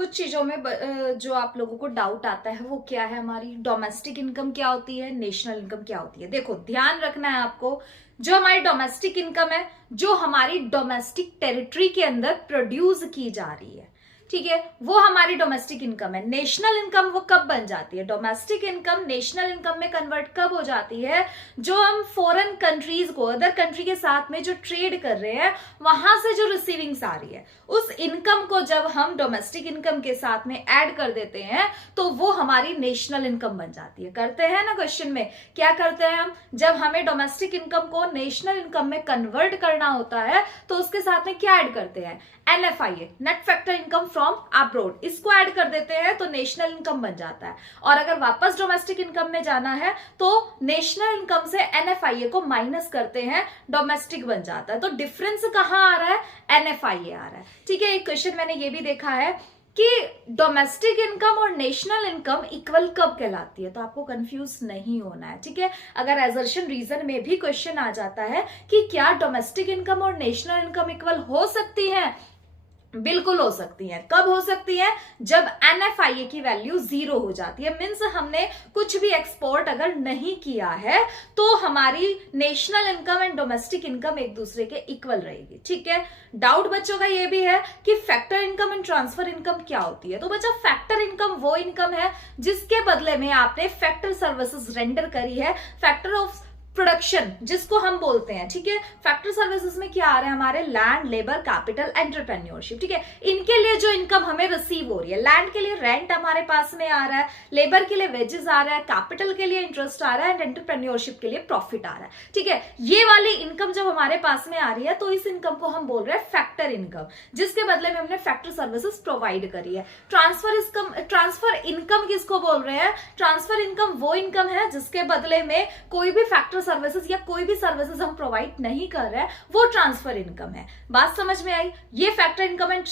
कुछ चीजों में जो आप लोगों को डाउट आता है वो क्या है, हमारी डोमेस्टिक इनकम क्या होती है, नेशनल इनकम क्या होती है। देखो ध्यान रखना है आपको, जो हमारी डोमेस्टिक इनकम है, जो हमारी डोमेस्टिक टेरिटरी के अंदर प्रोड्यूस की जा रही है, ठीक है, वो हमारी डोमेस्टिक इनकम है। नेशनल इनकम वो कब बन जाती है, डोमेस्टिक इनकम नेशनल इनकम में कन्वर्ट कब हो जाती है, जो हम फॉरेन कंट्रीज को, अदर कंट्री के साथ में जो ट्रेड कर रहे हैं, वहां से जो रिसीविंग्स आ रही है, उस इनकम को जब हम डोमेस्टिक इनकम के साथ में ऐड कर देते हैं तो वो हमारी नेशनल इनकम बन जाती है। करते हैं ना क्वेश्चन में, क्या करते हैं हम, जब हमें डोमेस्टिक इनकम को नेशनल इनकम में कन्वर्ट करना होता है तो उसके साथ में क्या ऐड करते हैं, NFIA, net factor income from abroad, इसको ऐड कर देते हैं तो नेशनल इनकम बन जाता है। और अगर वापस डोमेस्टिक इनकम में जाना है तो नेशनल इनकम से NFIA को माइनस करते हैं, डोमेस्टिक बन जाता है। तो डिफरेंस कहां आ रहा है, NFIA आ रहा है। ठीक है, एक क्वेश्चन मैंने ये भी देखा है कि डोमेस्टिक इनकम और नेशनल इनकम इक्वल कब कहलाती है, तो आपको कंफ्यूज नहीं होना है। ठीक है, अगर एजर्शन रीजन में भी क्वेश्चन आ जाता है कि क्या डोमेस्टिक इनकम और नेशनल इनकम इक्वल हो सकती है, बिल्कुल हो सकती है। कब हो सकती है, जब NFIA की वैल्यू 0 हो जाती है, मीन्स हमने कुछ भी एक्सपोर्ट अगर नहीं किया है तो हमारी national income and domestic income एक दूसरे के इक्वल रहेगी। ठीक है, डाउट बच्चों का ये भी है कि factor income and transfer income क्या होती है। तो बच्चा फैक्टर इनकम वो इनकम है जिसके बदले में आपने फैक्टर सर्विसेज रेंडर करी है, फैक्टर ऑफ प्रोडक्शन जिसको हम बोलते हैं। ठीक है, फैक्टर सर्विसेज में क्या आ रहा है, हमारे लैंड, लेबर, कैपिटल, एंटरप्रेन्योरशिप। ठीक है, इनके लिए जो इनकम हमें रिसीव हो रही है, लैंड के लिए रेंट हमारे पास में आ रहा है, लेबर के लिए वेजेस आ रहा है, कैपिटल के लिए इंटरेस्ट आ रहा है, एंड एंटरप्रेन्योरशिप के लिए प्रॉफिट आ रहा है। ठीक है, ये वाली इनकम जब हमारे पास में आ रही है तो इस इनकम को हम बोल रहे हैं फैक्टर इनकम, जिसके बदले में हमने फैक्टर सर्विसेज प्रोवाइड करी है। ट्रांसफर इनकम किसको बोल रहे हैं, ट्रांसफर इनकम वो इनकम है जिसके बदले में कोई भी फैक्टर सर्विसेज या कोई भी सर्विसेज हम प्रोवाइड नहीं कर रहे हैं, वो ट्रांसफर इनकम है। बात समझ में आई, ये factor income and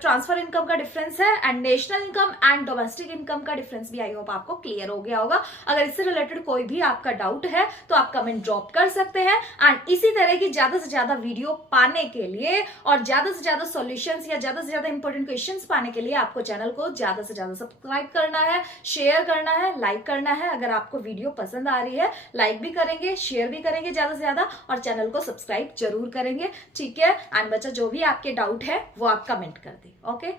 transfer income का डिफरेंस है, and national income and domestic income का डिफरेंस भी आई होप आपको क्लियर हो गया होगा। अगर इससे रिलेटेड कोई भी आपका डाउट है तो आप कमेंट ड्रॉप कर सकते हैं, एंड इसी तरह की ज्यादा से ज्यादा वीडियो पाने के लिए और ज्यादा से ज्यादा सॉल्यूशंस या ज्यादा से ज्यादा इंपॉर्टेंट क्वेश्चंस पाने के लिए आपको चैनल को ज्यादा से ज्यादा सब्सक्राइब करना है, शेयर करना है, लाइक करना है। अगर आपको वीडियो पसंद आ रही है, लाइक भी करेंगे, शेयर भी करेंगे ज्यादा से ज्यादा, और चैनल को सब्सक्राइब जरूर करेंगे। ठीक है, एंड बच्चा जो भी आपके डाउट है वो आप कमेंट कर दें। ओके।